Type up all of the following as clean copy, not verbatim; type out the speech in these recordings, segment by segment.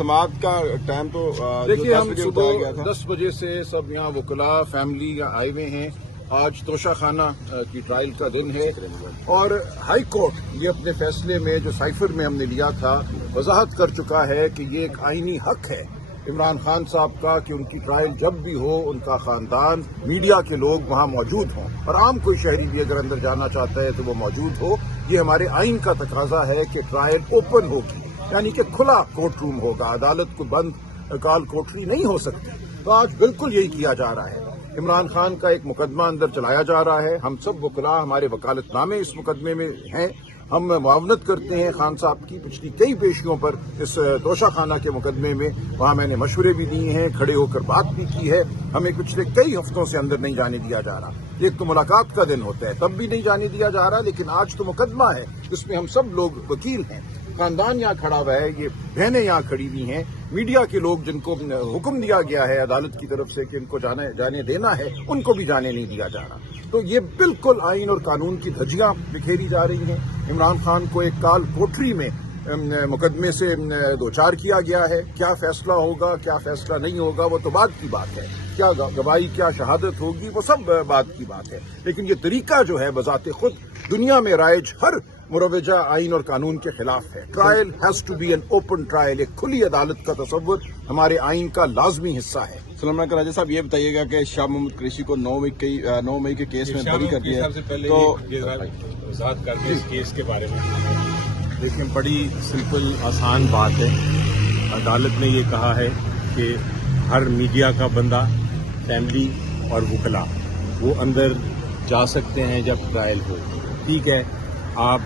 समाअत का टाइम तो देखिए हम सुबह 10 बजे से सब यहाँ वकला फैमिली आए हुए हैं। आज तोशा खाना की ट्रायल का दिन है और हाई कोर्ट ये अपने फैसले में जो साइफर में हमने लिया था वजाहत कर चुका है कि ये एक आईनी हक है इमरान खान साहब का कि उनकी ट्रायल जब भी हो उनका खानदान मीडिया के लोग वहाँ मौजूद हों और आम कोई शहरी भी अगर अंदर जाना चाहता है तो वो मौजूद हो। ये हमारे आइन का तकाजा है कि ट्रायल ओपन होगी, यानी कि खुला कोर्ट रूम होगा, अदालत को बंद काल कोठरी नहीं हो सकती। तो आज बिल्कुल यही किया जा रहा है। इमरान खान का एक मुकदमा अंदर चलाया जा रहा है। हम सब वकला हमारे वकालतनामे इस मुकदमे में हैं। हम मुआवनत करते हैं खान साहब की पिछली कई पेशियों पर इस तोशा खाना के मुकदमे में। वहाँ मैंने मशवरे भी दिए हैं, खड़े होकर बात भी की है। हमें पिछले कई हफ्तों से अंदर नहीं जाने दिया जा रहा। एक तो मुलाकात का दिन होता है तब भी नहीं जाने दिया जा रहा, लेकिन आज तो मुकदमा है जिसमें हम सब लोग वकील हैं। खानदान यहाँ खड़ा हुआ है, ये बहनें यहाँ खड़ी हुई हैं, मीडिया के लोग जिनको हुक्म दिया गया है अदालत की तरफ से कि इनको जाने देना है, उनको भी जाने नहीं दिया जा रहा। तो ये बिल्कुल आइन और कानून की धज्जियां बिखेरी जा रही हैं। इमरान खान को एक काल कोठरी में मुकदमे से दो चार किया गया है। क्या फैसला होगा क्या फैसला नहीं होगा वो तो बाद की बात है, क्या गवाही क्या शहादत होगी वो सब बात की बात है। लेकिन ये तरीका जो है बजाते खुद दुनिया में राइज हर मुरवजा आइन और कानून के खिलाफ है। Trial has to be an open trial. एक खुली अदालत का तसव्वुर हमारे आइन का लाजमी हिस्सा है। सलमान राजा साहब ये बताइएगा कि शाह महमूद कुरैशी को 9 मई के केस में बरी कर दिया, तो वजाहत करके इस केस के बारे में देखिए बड़ी सिंपल आसान बात है। अदालत ने ये कहा है कि हर मीडिया का बंदा, फैमिली और वकला वो अंदर जा सकते हैं जब ट्रायल हो। ठीक है, आप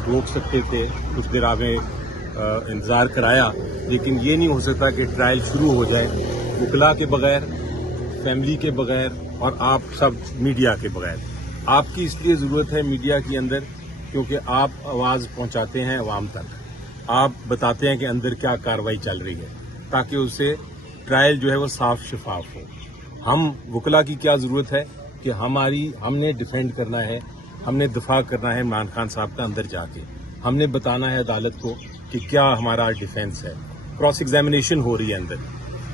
रोक सकते थे, कुछ देर आपने इंतज़ार कराया, लेकिन ये नहीं हो सकता कि ट्रायल शुरू हो जाए वकला के बगैर, फैमिली के बगैर और आप सब मीडिया के बगैर। आपकी इसलिए ज़रूरत है मीडिया के अंदर क्योंकि आप आवाज़ पहुंचाते हैं अवाम तक, आप बताते हैं कि अंदर क्या कार्रवाई चल रही है ताकि उससे ट्रायल जो है वो साफ शफाफ हो। हम वकला की क्या ज़रूरत है कि हमने डिफेंड करना है, हमने दफा करना है इमरान खान साहब का अंदर जाके, हमने बताना है अदालत को कि क्या हमारा डिफेंस है। क्रॉस एग्जामिनेशन हो रही है अंदर,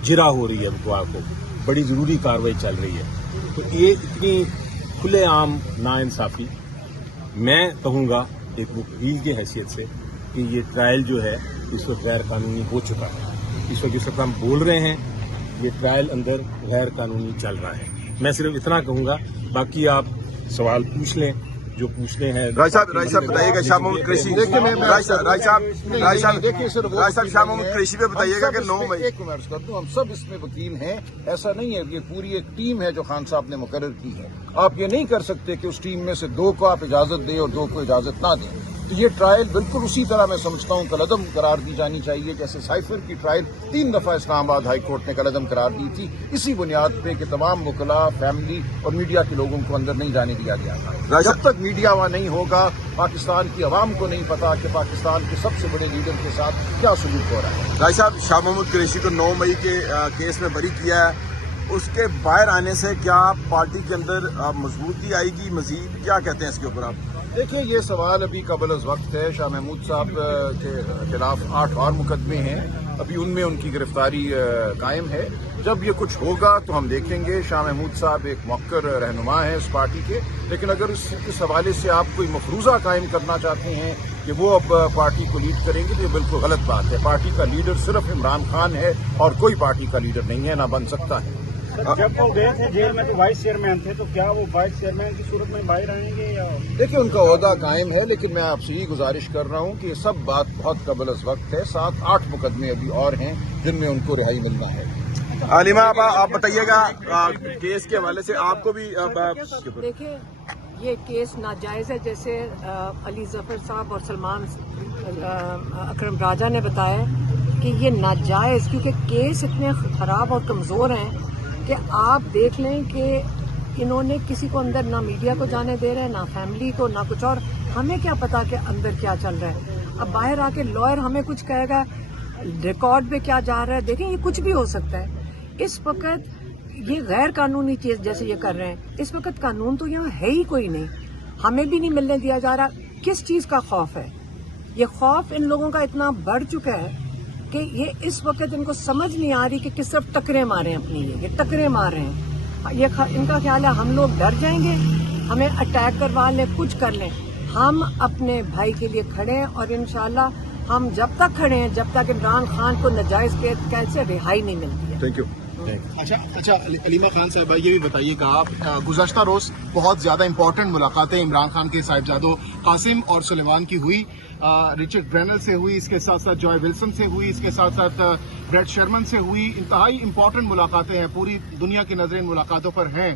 जिरा हो रही है गवाह को, बड़ी ज़रूरी कार्रवाई चल रही है। तो ये इतनी खुलेआम नाइंसाफ़ी, मैं कहूँगा एक वकील की हैसियत से कि ये ट्रायल जो है इस वक्त गैर कानूनी हो चुका है। इस वक्त हम बोल रहे हैं ये ट्रायल अंदर गैर कानूनी चल रहा है। मैं सिर्फ इतना कहूँगा, बाकी आप सवाल पूछ लें जो पूछने हैं। राय साहब बताइएगा शाह महमूद कुरैशी, राय साहब शाह महमूद कुरैशी पे बताइएगा कि 9 मई। एक मिनट कर दूं, हम सब इसमें वकील हैं। ऐसा नहीं है, ये पूरी एक टीम है जो खान साहब ने मुकर्रर की है। आप ये नहीं कर सकते कि उस टीम में से 2 को आप इजाजत दें और 2 को इजाजत ना दें। तो ये ट्रायल बिल्कुल उसी तरह मैं समझता हूँ कलअदम करार दी जानी चाहिए जैसे साइफर की ट्रायल 3 दफा इस्लामाबाद हाई कोर्ट ने कलअदम करार दी थी, इसी बुनियाद पे कि तमाम वकला, फैमिली और मीडिया के लोगों को अंदर नहीं जाने दिया गया था। जब तक मीडिया वहाँ नहीं होगा, पाकिस्तान की आवाम को नहीं पता कि पाकिस्तान के सबसे बड़े लीडर के साथ क्या सलूक हो रहा है। राय साहब शाह महमूद कुरैशी को 9 मई के केस में बरी किया है, उसके बाहर आने से क्या पार्टी के अंदर मजबूती आएगी मजीद, क्या कहते हैं इसके ऊपर आप? देखिए ये सवाल अभी कबल अज़ वक्त है। शाह महमूद साहब के खिलाफ 8 और मुकदमे हैं, अभी उनमें उनकी गिरफ्तारी कायम है। जब ये कुछ होगा तो हम देखेंगे। शाह महमूद साहब एक मौक़र रहनुमा है उस पार्टी के, लेकिन अगर इस हवाले से आप कोई मफरूज़ा कायम करना चाहते हैं कि वो अब पार्टी को लीड करेंगे तो ये बिल्कुल गलत बात है। पार्टी का लीडर सिर्फ इमरान खान है और कोई पार्टी का लीडर नहीं है, ना बन सकता है। जब वो गए थे जेल में तो वाइस चेयरमैन थे, तो क्या वो वाइस चेयरमैन की सूरत में बाहर आएंगे या? देखिए उनका ओहदा कायम है, लेकिन मैं आपसे यही गुजारिश कर रहा हूँ कि ये सब बात बहुत कबल अज़ वक्त है। 7-8 मुकदमे अभी और हैं जिनमें उनको रिहाई मिलना है। आलिमा आप बताइएगा केस के हवाले से आपको भी। देखिए ये केस नाजायज है, जैसे अली जफर साहब और सलमान अकरम राजा ने बताया कि ये नाजायज, क्योंकि केस इतने खराब और कमजोर हैं कि आप देख लें कि इन्होंने किसी को अंदर ना मीडिया को जाने दे रहे हैं, ना फैमिली को, ना कुछ और। हमें क्या पता कि अंदर क्या चल रहा है। अब बाहर आके लॉयर हमें कुछ कहेगा, रिकॉर्ड पे क्या जा रहा है, देखें ये कुछ भी हो सकता है। इस वक्त ये गैर कानूनी चीज जैसे ये कर रहे हैं, इस वक्त कानून तो यहाँ है ही कोई नहीं, हमें भी नहीं मिलने दिया जा रहा। किस चीज का खौफ है? ये खौफ इन लोगों का इतना बढ़ चुका है کہ یہ اس وقت ان کو سمجھ نہیں آ رہی کہ کس طرف ٹکرے مارے ہیں اپنی، یہ ٹکرے مار رہے ہیں. ان کا خیال ہے ہم لوگ ڈر جائیں گے، ہمیں اٹیک کروا لیں، کچھ کر لیں. ہم اپنے بھائی کے لیے کھڑے ہیں اور انشاءاللہ ہم جب تک کھڑے ہیں جب تک عمران خان کو ناجائز قید سے رہائی نہیں ملتی ہے. Thank you. اچھا علیمہ خان صاحبہ، یہ بھی بتائیے گا آپ، گزشتہ روز بہت زیادہ امپورٹنٹ ملاقاتیں عمران خان کے صاحبزادوں قاسم اور سلیمان کی ہوئی، رچرڈ برینل سے ہوئی، اس کے ساتھ ساتھ جوائے ولسن سے ہوئی، اس کے ساتھ ساتھ بریٹ شرمن سے ہوئی. انتہائی امپورٹنٹ ملاقاتیں ہیں، پوری دنیا کی نظریں ان ملاقاتوں پر ہیں.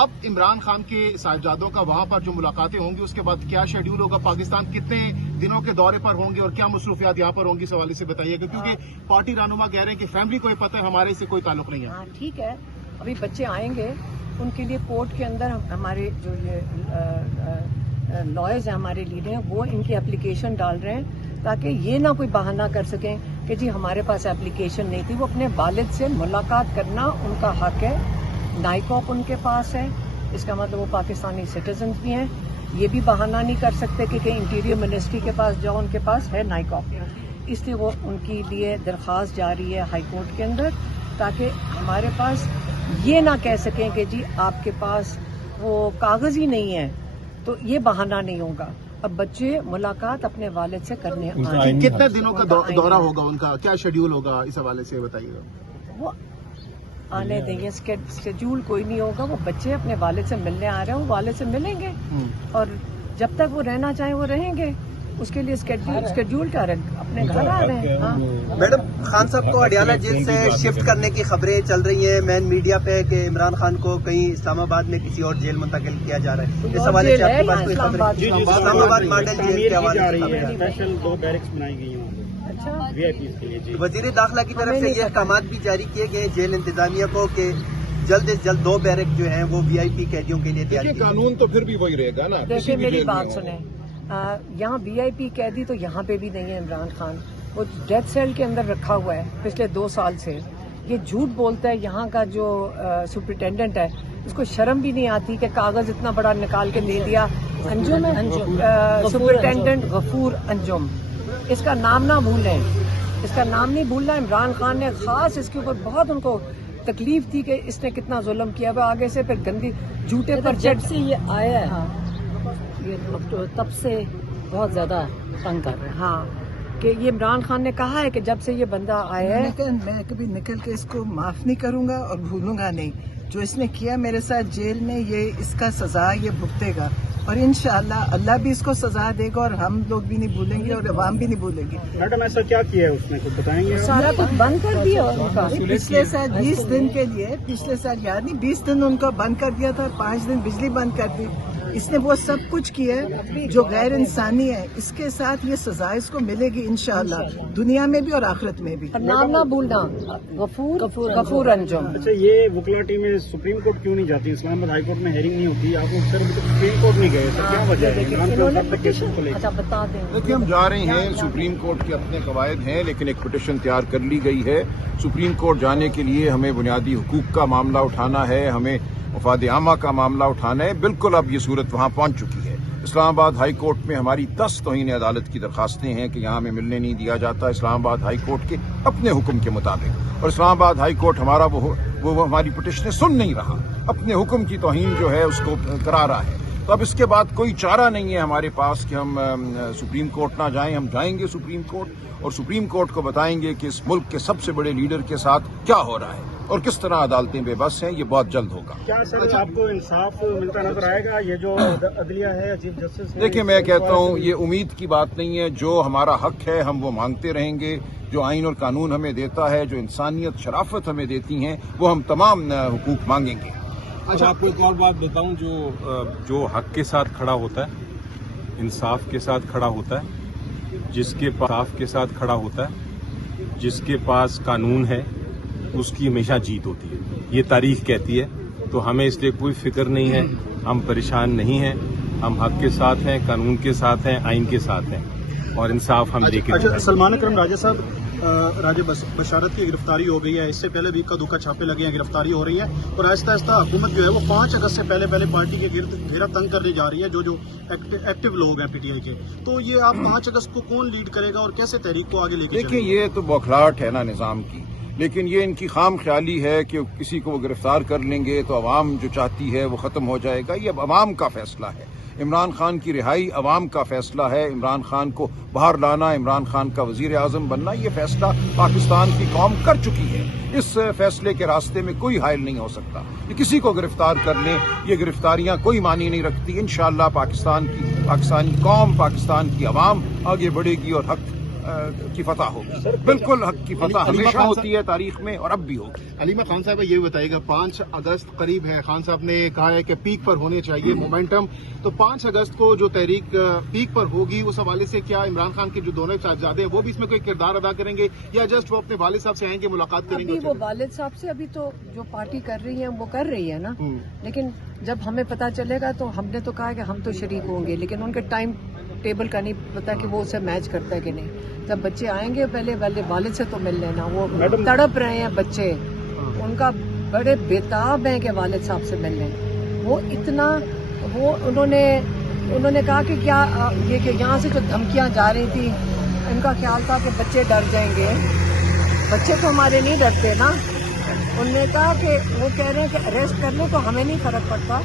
اب عمران خان کے صاحبزادوں کا وہاں پر جو ملاقاتیں ہوں گی اس کے بعد کیا شیڈیول ہوگا؟ پاکستان کتنے دنوں کے دورے پر ہوں گے اور کیا مصروفیات یہاں پر ہوں گی؟ اس حوالے سے بتائیے گا، کیونکہ پارٹی رہنما کہہ رہے ہیں کہ فیملی کو یہ پتہ ہے، ہمارے سے کوئی تعلق نہیں ہے. ہاں ٹھیک ہے، ابھی بچے آئیں گے، ان کے لیے کورٹ کے اندر ہمارے جو یہ لائرز ہیں، ہمارے لیڈر ہیں، وہ ان کی اپلیکیشن ڈال رہے ہیں تاکہ یہ نہ کوئی بہانہ کر سکیں کہ جی ہمارے پاس اپلیکیشن نہیں تھی. وہ اپنے والد سے ملاقات کرنا ان کا حق ہے. نائکاپ ان کے پاس ہے، اس کا مطلب وہ پاکستانی سٹیزن بھی ہیں. یہ بھی بہانہ نہیں کر سکتے کہ کہیں انٹیریئر منسٹری کے پاس جاؤ، ان کے پاس ہے نائکاپ. اس لیے وہ ان کے لیے درخواست جاری ہے ہائی کورٹ کے اندر تاکہ ہمارے پاس یہ نہ کہہ سکیں کہ جی آپ کے پاس وہ کاغذ ہی نہیں ہے، تو یہ بہانہ نہیں ہوگا. اب بچے ملاقات اپنے والد سے کرنے آئیں. کتنے دنوں کا دورہ ہوگا ان کا؟ کیا شیڈیول ہوگا؟ اس حوالے سے بتائیے گا. وہ آنے دیں گے، اسکیڈول کوئی نہیں ہوگا. وہ بچے اپنے والد سے ملنے آ رہے ہیں، وہ والد سے ملیں گے اور جب تک وہ رہنا چاہیں وہ رہیں گے. اس کے لیے اسکیڈول کیا رکھ اپنے گھر آ رہے ہیں. ہاں میڈم، خان صاحب کو اڈیالہ جیل سے شفٹ کرنے کی خبریں چل رہی ہیں مین میڈیا پہ کہ عمران خان کو کہیں اسلام آباد میں کسی اور جیل منتقل کیا جا رہا ہے. اس حوالے سے آپ کے پاس کوئی خبر ہے؟ اسلام آباد ماڈل جیل کے حوالے سے اسپیشل 2 بیرکس بنائی گئی ہیں وی آئی پیز کے لیے. وزیر داخلہ کی طرف سے یہ احکامات بھی جاری کیے گئے جیل انتظامیہ کو کہ جلد از جلد 2 بیرک جو ہیں وہ وی آئی پی قیدیوں کے لیے تیار کیے. قانون تو پھر بھی وہی رہے گا نا. دیکھیں میری بات سنیں، یہاں وی آئی پی قیدی تو یہاں پہ بھی نہیں ہے. عمران خان وہ ڈیتھ سیل کے اندر رکھا ہوا ہے پچھلے 2 سال سے. یہ جھوٹ بولتا ہے. یہاں کا جو سپرنٹینڈنٹ ہے اس کو شرم بھی نہیں آتی کہ کاغذ اتنا بڑا نکال کے دے دیا. انجم ہے سپرنٹینڈنٹ غفور انجم، اس کا نام نہ بھولیں، اس کا نام نہیں بھولنا. عمران خان نے خاص اس کے اوپر بہت ان کو تکلیف تھی کہ اس نے کتنا ظلم کیا ہوا. آگے سے پھر گندی جھوٹے پر جب سے یہ آیا ہے یہ تب سے بہت زیادہ تنگ کر رہے ہیں. ہاں کہ یہ عمران خان نے کہا ہے کہ جب سے یہ بندہ آیا ہے میں کبھی نکل کے اس کو معاف نہیں کروں گا اور بھولوں گا نہیں. جو اس نے کیا میرے ساتھ جیل میں، یہ اس کا سزا یہ بھگتے گا اور انشاءاللہ اللہ بھی اس کو سزا دے گا اور ہم لوگ بھی نہیں بھولیں گے اور عوام بھی نہیں بھولے گی. میڈم ایسا کیا کیا ہے اس نے، کچھ بتائیں گے؟ سارا کچھ بند کر دیا ان کا. پچھلے سال 20 دن کے لیے، پچھلے سال یاد نہیں 20 دن ان کو بند کر دیا تھا، 5 دن بجلی بند کر دی. اس نے وہ سب کچھ کیا ہے جو غیر انسانی ہے. اس کے ساتھ یہ سزا اس کو ملے گی انشاءاللہ، دنیا میں بھی اور آخرت میں بھی. نام نہ بھولنا، غفور انجم. اچھا، یہ وکلا ٹیم میں سپریم کورٹ کیوں نہیں جاتی؟ اسلام آباد ہائی کورٹ میں ہیئرنگ نہیں ہوتی، آپ سپریم کورٹ نہیں گئے تو کیا وجہ ہے؟ اچھا بتا دیں. دیکھیے ہم جا رہے ہیں، سپریم کورٹ کے اپنے قواعد ہیں، لیکن ایک پٹیشن تیار کر لی گئی ہے. سپریم کورٹ جانے کے لیے ہمیں بنیادی حقوق کا معاملہ اٹھانا ہے، ہمیں مفاد عامہ کا معاملہ اٹھانا ہے. بالکل اب یہ صورت وہاں پہنچ چکی ہے. اسلام آباد ہائی کورٹ میں ہماری 10 توہین عدالت کی درخواستیں ہیں کہ یہاں ہمیں ملنے نہیں دیا جاتا اسلام آباد ہائی کورٹ کے اپنے حکم کے مطابق، اور اسلام آباد ہائی کورٹ ہمارا وہ ہماری پٹیشنیں سن نہیں رہا، اپنے حکم کی توہین جو ہے اس کو کرا رہا ہے. تو اب اس کے بعد کوئی چارہ نہیں ہے ہمارے پاس کہ ہم سپریم کورٹ نہ جائیں. ہم جائیں گے سپریم کورٹ اور سپریم کورٹ کو بتائیں گے کہ اس ملک کے سب سے بڑے لیڈر کے ساتھ کیا ہو رہا ہے اور کس طرح عدالتیں بے بس ہیں. یہ بہت جلد ہوگا. کیا سر آپ کو انصاف ملتا نظر آئے گا؟ یہ جو عدلیہ ہے، چیف جسٹس، دیکھیں میں کہتا ہوں یہ امید کی بات نہیں ہے. جو ہمارا حق ہے ہم وہ مانگتے رہیں گے. جو آئین اور قانون ہمیں دیتا ہے، جو انسانیت شرافت ہمیں دیتی ہیں، وہ ہم تمام حقوق مانگیں گے. اچھا آپ کو ایک اور بات بتاؤں، جو حق کے ساتھ کھڑا ہوتا ہے، انصاف کے ساتھ کھڑا ہوتا ہے، جس کے پاس انصاف کے ساتھ کھڑا ہوتا ہے، جس کے پاس قانون ہے، اس کی ہمیشہ جیت ہوتی ہے. یہ تاریخ کہتی ہے. تو ہمیں اس لیے کوئی فکر نہیں ہے، ہم پریشان نہیں ہیں. ہم حق کے ساتھ ہیں، قانون کے ساتھ ہیں، آئین کے ساتھ ہیں. और इंसाफ हम लेके अच्छा, सलमान अकरम राजा साहब राजा बशारत की गिरफ्तारी हो गई है, इससे पहले भी इक्का दुक्का छापे लगे हैं, गिरफ्तारी हो रही है और आहिस्ता आहिस्ता हुकूमत जो है वो 5 अगस्त से पहले पार्टी के घेरा तंग करने जा रही है जो एक्टिव लोग हैं पीटीआई के। तो ये आप 5 अगस्त को कौन लीड करेगा और कैसे तहरीक को आगे लेके देखिए, ये तो बौखलाहट है ना निज़ाम की, लेकिन ये इनकी खाम ख्याली है कि किसी को वो गिरफ्तार कर लेंगे तो अवाम जो चाहती है वो ख़त्म हो जाएगा। ये अब अवाम का फैसला है। इमरान खान की रिहाई अवाम का फैसला है। इमरान खान को बाहर लाना, इमरान खान का वजीर आज़म बनना, ये फैसला पाकिस्तान की कौम कर चुकी है। इस फैसले के रास्ते में कोई हायल नहीं हो सकता। ये किसी को गिरफ्तार कर लें, ये गिरफ्तारियां कोई मानी नहीं रखती। इंशाअल्लाह पाकिस्तानी कौम, पाकिस्तान की अवाम आगे बढ़ेगी और हक की फतह होगी। बिल्कुल हक की फतह हमेशा होती है तारीख में और अब भी होगी। अलीमा खान साहब ये बताइएगा, 5 अगस्त करीब है, खान साहब ने कहा है कि पीक पर होने चाहिए मोमेंटम, तो 5 अगस्त को जो तहरीक पीक पर होगी उस हवाले से क्या इमरान खान के जो दोनों साहबजादे हैं वो भी इसमें कोई किरदार अदा करेंगे या जस्ट वो अपने वालिद साहब से आएंगे, मुलाकात करेंगे? अभी वो वालिद साहब से अभी तो जो पार्टी कर रही है वो कर रही है ना, लेकिन जब हमें पता चलेगा तो हमने तो कहा कि हम तो शरीक होंगे, लेकिन उनके टाइम टेबल का नहीं पता कि वो उसे मैच करता है कि नहीं। जब बच्चे आएंगे पहले वालिद से तो मिल लेना। वो तड़प रहे हैं बच्चे, उनका बड़े बेताब हैं कि वालिद साहब से मिल लें। वो इतना उन्होंने कहा कि क्या ये कि यहाँ से जो धमकियाँ जा रही थी, इनका ख्याल था कि बच्चे डर जाएंगे। बच्चे तो हमारे नहीं डरते ना। उन्होंने कहा कि वो कह रहे हैं कि अरेस्ट कर लें तो हमें नहीं फर्क पड़ता।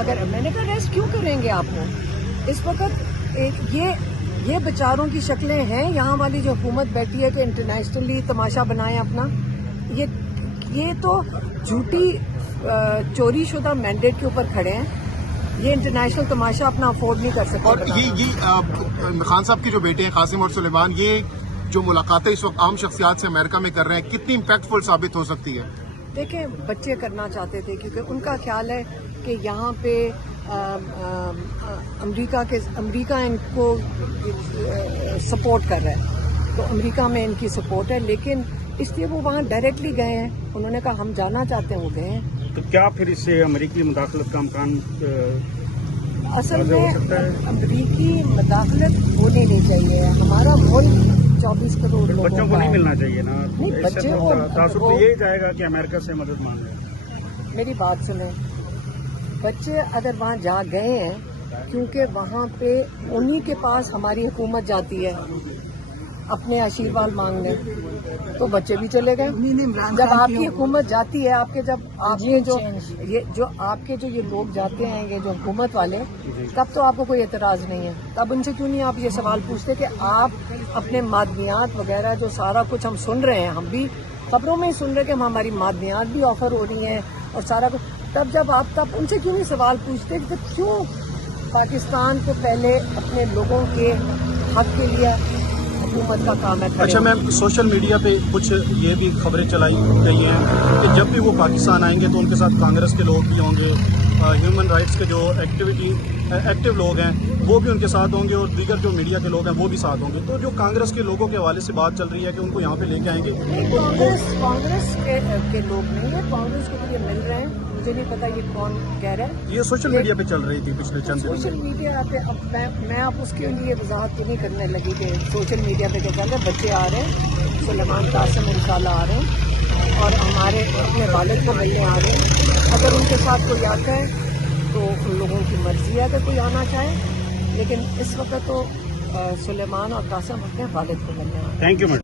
अगर मैंने कहा अरेस्ट क्यों करेंगे आपको इस वक्त? ये बेचारों की शक्लें हैं। यहाँ वाली जो हुकूमत बैठी है कि इंटरनेशनली तमाशा बनाए अपना, ये तो झूठी चोरी शुदा मैंडेट के ऊपर खड़े हैं। ये इंटरनेशनल तमाशा अपना अफोर्ड नहीं कर सकते। और ये खान साहब के जो बेटे हैं कासिम और सुलेमान, ये जो मुलाकातें इस वक्त आम शख्सियात से अमेरिका में कर रहे हैं, कितनी इम्पैक्टफुल साबित हो सकती है? देखें, बच्चे करना चाहते थे क्योंकि उनका ख्याल है कि यहाँ पे अमेरिका इनको सपोर्ट कर रहा है, तो अमेरिका में इनकी सपोर्ट है, लेकिन इसलिए वो वहाँ डायरेक्टली गए हैं। उन्होंने कहा हम जाना चाहते हैं, वो गए हैं। तो क्या फिर इससे अमेरिकी मुदाखलत का अमकान असल में अमेरिकी मुदाखलत होनी नहीं चाहिए। हमारा मुल्क 24 करोड़ लोगों बच्चों को नहीं मिलना चाहिए ना। नहीं, बच्चे तासुब तो यही जाएगा कि अमेरिका से मदद मांग रहे। मेरी बात सुने, बच्चे अगर वहाँ जा गए हैं क्योंकि वहाँ पे उन्हीं के पास हमारी हुकूमत जाती है अपने आशीर्वाद मांगने, तो बच्चे भी चले गए। जब आपकी हुकूमत जाती है, आपके जो ये लोग जाते हैं, ये जो हुकूमत वाले, तब तो आपको कोई एतराज़ नहीं है। तब उनसे क्यों नहीं आप ये सवाल पूछते कि आप अपने मादनियात वगैरह जो सारा कुछ हम सुन रहे हैं, हम भी खबरों में ही सुन रहे हैं कि हमारी मादनियात भी ऑफर हो रही हैं और सारा कुछ, तब उनसे क्यों नहीं सवाल पूछते कि क्यों पाकिस्तान को पहले अपने लोगों के हक के लिए हुकूमत का काम है। अच्छा मैम, सोशल मीडिया पे कुछ ये भी खबरें चलाई गई हैं कि जब भी वो पाकिस्तान आएंगे तो उनके साथ कांग्रेस के लोग भी होंगे, ह्यूमन राइट्स के जो एक्टिव लोग हैं वो भी उनके साथ होंगे और दीगर जो मीडिया के लोग हैं वो भी साथ होंगे। तो जो कांग्रेस के लोगों के हवाले से बात चल रही है कि उनको यहाँ पे लेके आएंगे, कांग्रेस के लोग नहीं है, कांग्रेस के लिए मिल रहे हैं। मुझे नहीं पता ये कौन कह रहा है। ये सोशल मीडिया पे चल रही थी पिछले चंद दिनों। सोशल मीडिया पे अब मैं आप उसके लिए वजाहत नहीं करने लगी कि सोशल मीडिया पे जो चल रहा है, बच्चे आ रहे हैं, सुलेमान कासिम इंशाल्लाह आ रहे हैं और हमारे अपने वालिद को मिलने आ रहे हैं। अगर उनके साथ कोई आता है तो उन लोगों की मर्जी है अगर कोई आना चाहे, लेकिन इस वक्त तो सुलेमान और कासिम अपने वालिद को मिलने आ रहे हैं। Thank you madam.